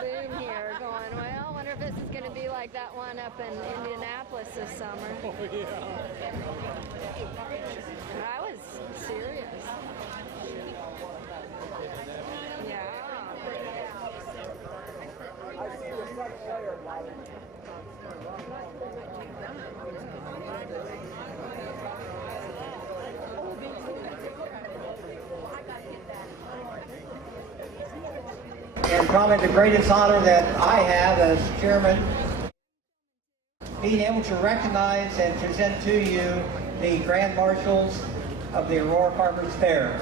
Boom here going, well, I wonder if this is going to be like that one up in Indianapolis this summer. Oh, yeah. I was serious. Yeah. And probably the greatest honor that I have as chairman, being able to recognize and present to you the Grand Marshals of the Aurora Farmers Fair.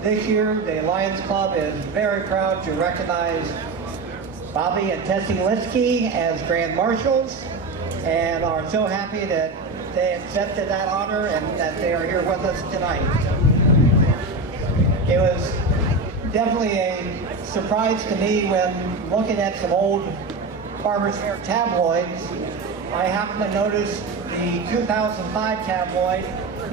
This year, the Lions Club is very proud to recognize Bobby and Tessie Linsky as Grand Marshals, and are so happy that they accepted that honor and that they are here with us tonight. It was definitely a surprise to me when looking at some old Farmers Fair tabloids. I happened to notice the 2005 tabloid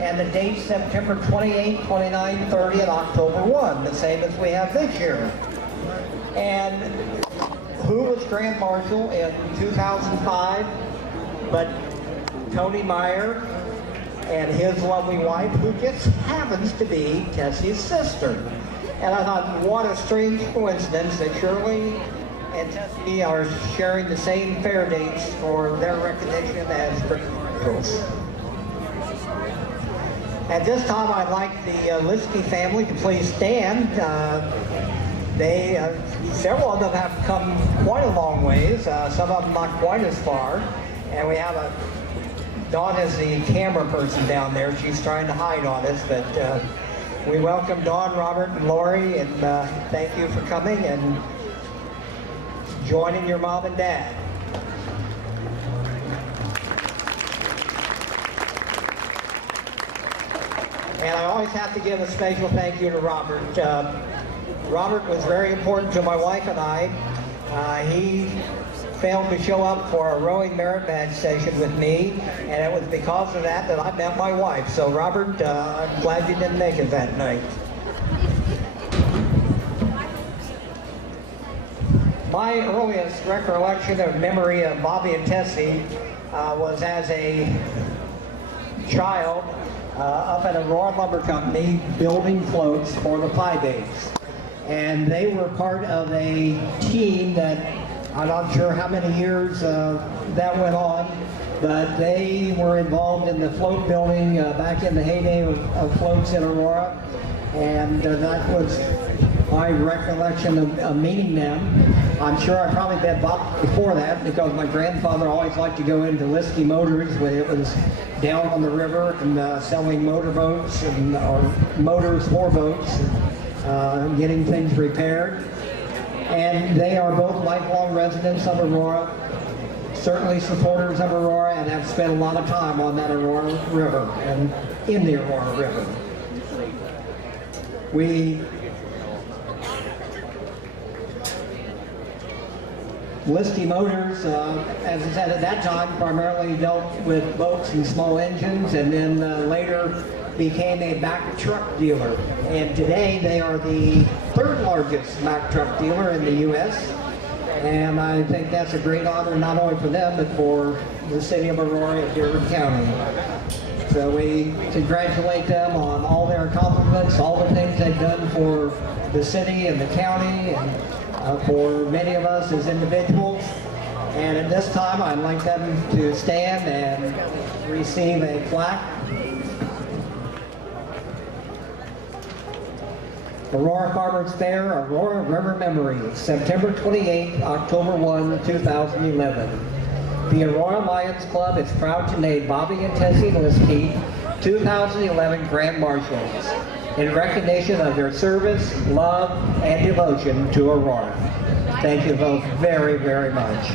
and the dates September 28, 29, 30, and October 1, the same as we have this year. And who was Grand Marshal in 2005 but Tony Meyer and his lovely wife, who just happens to be Tessie's sister. And I thought, what a strange coincidence that Shirley and Tessie are sharing the same fair dates for their recognition as Grand Marshals. At this time, I'd like the Linsky family to please stand. Several of them have come quite a long ways, some of them not quite as far. And we have Dawn is the camera person down there. She's trying to hide on us, but we welcome Dawn, Robert, and Lori, and thank you for coming and joining your mom and dad. And I always have to give a special thank you to Robert. Robert was very important to my wife and I. He failed to show up for a rowing merit badge session with me, and it was because of that that I met my wife. So Robert, I'm glad you didn't make it that night. My earliest recollection of memory of Bobby and Tessie was as a child up at Aurora Lumber Company building floats for the Pie Days. And they were part of a team that I'm not sure how many years that went on, but they were involved in the float building back in the heyday of floats in Aurora. And that was my recollection of meeting them. I'm sure I probably met Bob before that because my grandfather always liked to go into Linsky Motors when it was down on the river and selling motorboats and or motors for boats, and getting things repaired. And they are both lifelong residents of Aurora, certainly supporters of Aurora, and have spent a lot of time on that Aurora River and in the Aurora River. Linsky Motors, as I said at that time, primarily dealt with boats and small engines, and then later became a Mack truck dealer. And today they are the third largest Mack truck dealer in the U.S. And I think that's a great honor not only for them, but for the city of Aurora and Dearborn County. So we congratulate them on all their accomplishments, all the things they've done for the city and the county, and for many of us as individuals. And at this time, I'd like them to stand and receive a plaque. Aurora Farmers Fair, Aurora River Memories, September 28, October 1, 2011. The Aurora Lions Club is proud to name Bobby and Tessie Linsky 2011 Grand Marshals. in recognition of their service, love, and devotion to Aurora. Thank you both very, very much.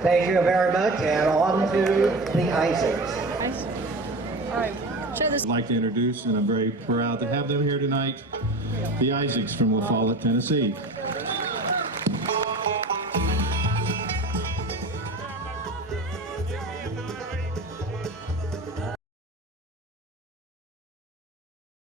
Thank you very much, and on to the Isaacs. All right. Show this. I'd like to introduce, and I'm very proud to have them here tonight, the Isaacs from La Follette, Tennessee.